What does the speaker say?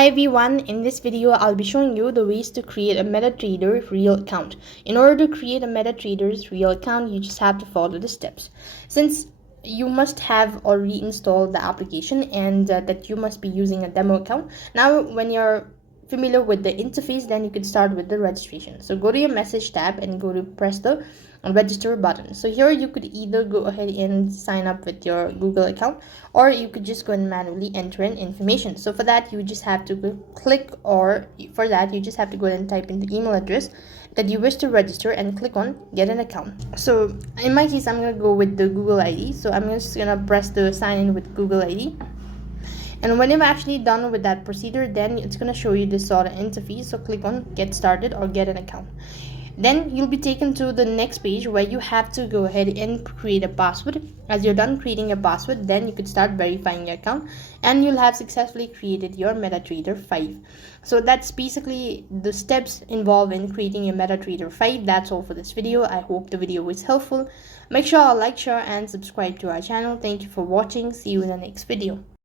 Hi everyone, in this video I'll be showing you the ways to create a Metatrader real account. In order to create a Metatrader's real account, you just have to follow the steps. Since you must have already installed the application and that you must be using a demo account. Now when you're familiar with the interface, then you can start with the registration. So go to your message tab and go to press the register button. So here you could either go ahead and sign up with your Google account, or you could just go and manually enter in information. So for that you just have to click, or for that you just have to go and type in the email address that you wish to register and click on get an account. So in my case I'm gonna go with the Google ID, so I'm just gonna press the sign in with Google ID. And when you've actually done with that procedure, then it's going to show you this sort of interface. So click on get started or get an account. Then you'll be taken to the next page where you have to go ahead and create a password. As you're done creating a password, then you could start verifying your account and you'll have successfully created your MetaTrader 5. So that's basically the steps involved in creating your MetaTrader 5. That's all for this video. I hope the video was helpful. Make sure to like, share and subscribe to our channel. Thank you for watching. See you in the next video.